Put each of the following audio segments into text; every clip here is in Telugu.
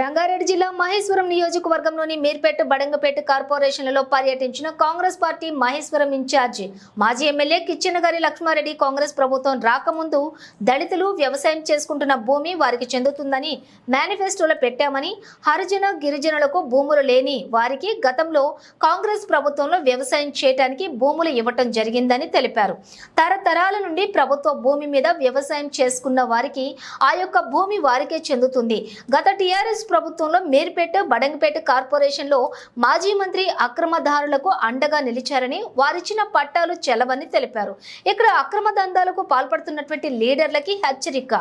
రంగారెడ్డి జిల్లా మహేశ్వరం నియోజకవర్గంలోని మీర్పేట బడంగపేట కార్పొరేషన్లలో పర్యటించిన Congress party Maheshwaram in charge మాజీ ఎమ్మెల్యే కిచ్చెనగారి లక్ష్మారెడ్డి కాంగ్రెస్ ప్రభుత్వం రాకముందు దళితులు వ్యవసాయం చేసుకుంటున్న భూమి వారికి చెందుతుందని మేనిఫెస్టోలో పెట్టామని హరిజన గిరిజనులకు భూములు లేని వారికి గతంలో కాంగ్రెస్ ప్రభుత్వంలో వ్యవసాయం చేయడానికి భూములు ఇవ్వటం జరిగిందని తెలిపారు. తరతరాల నుండి ప్రభుత్వ భూమి మీద వ్యవసాయం చేసుకున్న వారికి ఆ యొక్క భూమి వారికే చెందుతుంది. గత టీఆర్ఎస్ ప్రభుత్వంలో మేర్పేట బడంగపేట కార్పొరేషన్లో మాజీ మంత్రి అక్రమదారులకు అండగా నిలిచారని వారిచ్చిన పట్టాలు చెల్లవని తెలిపారు. ఇక్కడ అక్రమ దందాలకు పాల్పడుతున్నటువంటి లీడర్లకి హెచ్చరిక.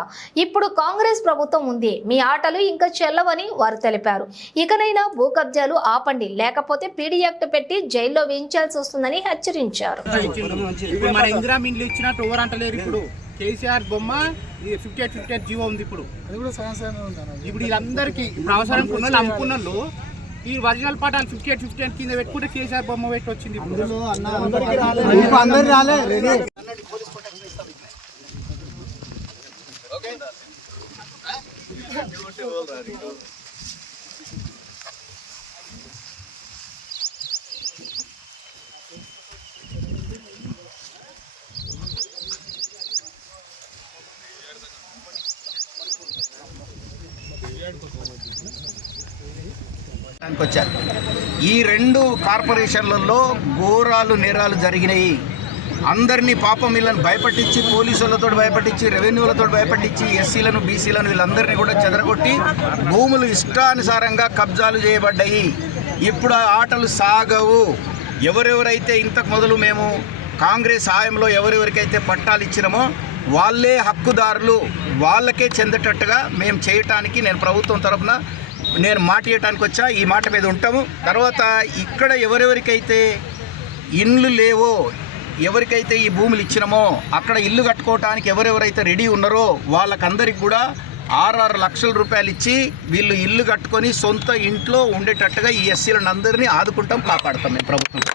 ఇప్పుడు కాంగ్రెస్ ప్రభుత్వం ఉంది. మీ ఆటలు ఇంకా చెల్లవని వారు తెలిపారు. ఇకనైనా భూ కబ్జాలు ఆపండి. లేకపోతే పీడీ యాక్ట్ పెట్టి జైల్లో వేయించాల్సి వస్తుందని హెచ్చరించారు. కేసీఆర్ బొమ్మ fifty eight fifty eight GO ఉంది ఇప్పుడు. అది కూడా. ఇప్పుడు వీళ్ళందరికీ ఇప్పుడు అవసరం ఉన్న అమ్ముకున్న ఈ ఒరిజినల్ పాఠాలు ఫిఫ్టీ ఎయిట్ ఫిఫ్టీ ఎయిట్ కింద పెట్టుకుంటే కేసీఆర్ బొమ్మ పెట్టి వచ్చింది ఇప్పుడు ఇప్పుడు అందరు రాలే రెడీ దానికి వచ్చారు. ఈ రెండు కార్పొరేషన్లలో ఘోరాలు నేరాలు జరిగినాయి. అందరినీ పాపం వీళ్ళని భయపట్టించి పోలీసులతో భయపట్టించి రెవెన్యూలతో భయపట్టించి ఎస్సీలను బీసీలను వీళ్ళందరినీ కూడా చెదరగొట్టి భూములు ఇష్టానుసారంగా కబ్జాలు చేయబడ్డాయి. ఇప్పుడు ఆటలు సాగవు. ఎవరెవరైతే ఇంతకు మొదలు మేము కాంగ్రెస్ హాయంలో ఎవరెవరికైతే పట్టాలు ఇచ్చినామో వాళ్ళే హక్కుదారులు వాళ్ళకే చెందేటట్టుగా మేము చేయటానికి నేను ప్రభుత్వం తరఫున నేను మాట ఇవ్వటానికి వచ్చా ఈ మాట మీద ఉంటాము. తర్వాత ఇక్కడ ఎవరెవరికైతే ఇండ్లు లేవో ఎవరికైతే ఈ భూములు ఇచ్చినామో అక్కడ ఇల్లు కట్టుకోవటానికి ఎవరెవరైతే రెడీ ఉన్నారో వాళ్ళకందరికి కూడా ఆరు లక్షల రూపాయలు ఇచ్చి వీళ్ళు ఇల్లు కట్టుకొని సొంత ఇంట్లో ఉండేటట్టుగా ఈ ఎస్సీలను అందరినీ ఆదుకుంటాం కాపాడతాం మేము ప్రభుత్వం.